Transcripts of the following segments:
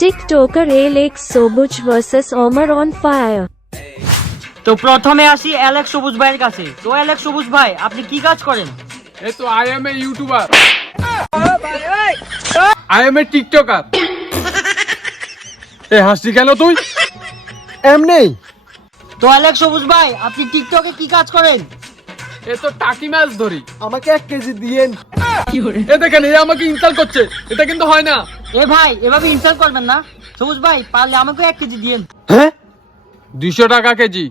TikToker Alex সবুজ versus Omar on fire. তো প্রথমে আসি অ্যালেক্স সবুজ ভাইয়ের কাছে। তো অ্যালেক্স সবুজ ভাই, আপনি কি কাজ করেন? এই তো I am a YouTuber, I am a TikToker. এ হাসি কেন তুই? এমনি তো অ্যালেক্স সবুজ ভাই, আপনি টিকটকে কি কাজ করেন? এ তো টাকি মাছ ধরি। আমাকে 1 কেজি দিয়েন। এ দেখেন, এ আমাকে ইনসাল্ট করছে, এটা কিন্তু হয় না। এ ভাই, এভাবে ইনসাল্ট করবেন না। সবুজ ভাই, পারলে আমাকে 1 কেজি দিয়েন। হ্যাঁ 200 টাকা কেজি।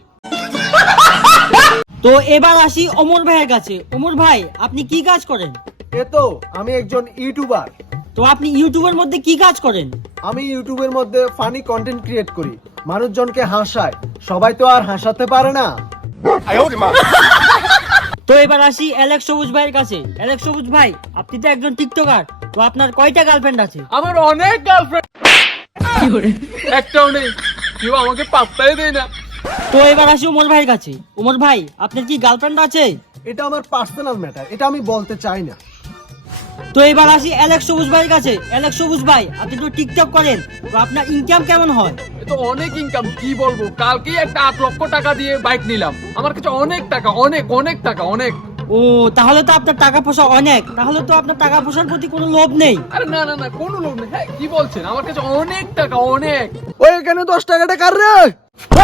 তো এবার আসি ওমর ভাইয়ের কাছে। ওমর ভাই, আপনি কি কাজ করেন? এ তো আমি একজন ইউটিউবার। তো আপনি ইউটিউবের মধ্যে কি কাজ করেন? আমি ইউটিউবের মধ্যে ফানি কন্টেন্ট ক্রিয়েট করি, মানুষজনকে হাসাই। সবাই তো আর হাসাতে পারে না। তো এবার আসি অ্যালেক্স সবুজ ভাইয়ের কাছে। অ্যালেক্স সবুজ ভাই, আপনি তো একজন টিকটকার। তো আপনার কয়টা গার্লফ্রেন্ড আছে? আমার অনেক গার্লফ্রেন্ড, একটাও নেই। কেউ আমাকে পাত্তাই দেয় না। তো এবার আসি ওমর ভাইয়ের কাছে। ওমর ভাই, আপনার কি গার্লফ্রেন্ড আছে? এটা আমার পার্সোনাল ম্যাটার, এটা আমি বলতে চাই না। তো এবার আসি অ্যালেক্স সবুজ ভাইয়ের কাছে। অ্যালেক্স সবুজ ভাই, আপনি তো টিকটক করেন, তো আপনার ইনকাম কেমন হয়? এ তো অনেক ইনকাম, কি বলবো। কালকেই একটা 8 লক্ষ টাকা দিয়ে বাইক নিলাম। আমার কাছে অনেক টাকা, অনেক অনেক টাকা, অনেক। ও, তাহলে তো আপনার টাকা পয়সা অনেক। তাহলে তো আপনার টাকা পয়সার প্রতি কোনো লোভ নেই। আরে না না না, কোনো লোক নেই। হ্যাঁ, কি বলছেন? আমার কাছে অনেক টাকা, অনেক। ওই এখানে 10 টাকাটা কার রে?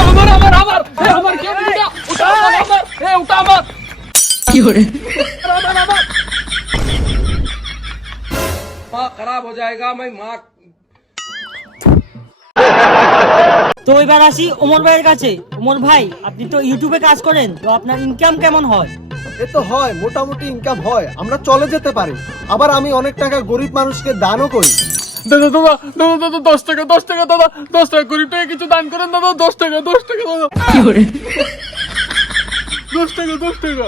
আমার আমার আমার এ, আমার কে ওটা? ওটা আমার, আমার এ, ওটা আমার। কি করে? আমার আমার माँ खराब हो जाएगा मैं माँ তো এবার আসি ওমর ভাইয়ের কাছে। ওমর ভাই, আপনি তো ইউটিউবে কাজ করেন, তো আপনার ইনকাম কেমন হয়? এ তো হয়, মোটামুটি ইনকাম হয়, আমরা চলে যেতে পারি। আবার আমি অনেক টাকা গরিব মানুষকে দানও করি। দাদা দাদা দাদা দাদা 10 টাকা 10 টাকা দাদা 10 টাকা, গরিব টাকা কিছু দান করেন দাদা। 10 টাকা 10 টাকা দাদা। কি করে? 10 টাকা 10 টাকা।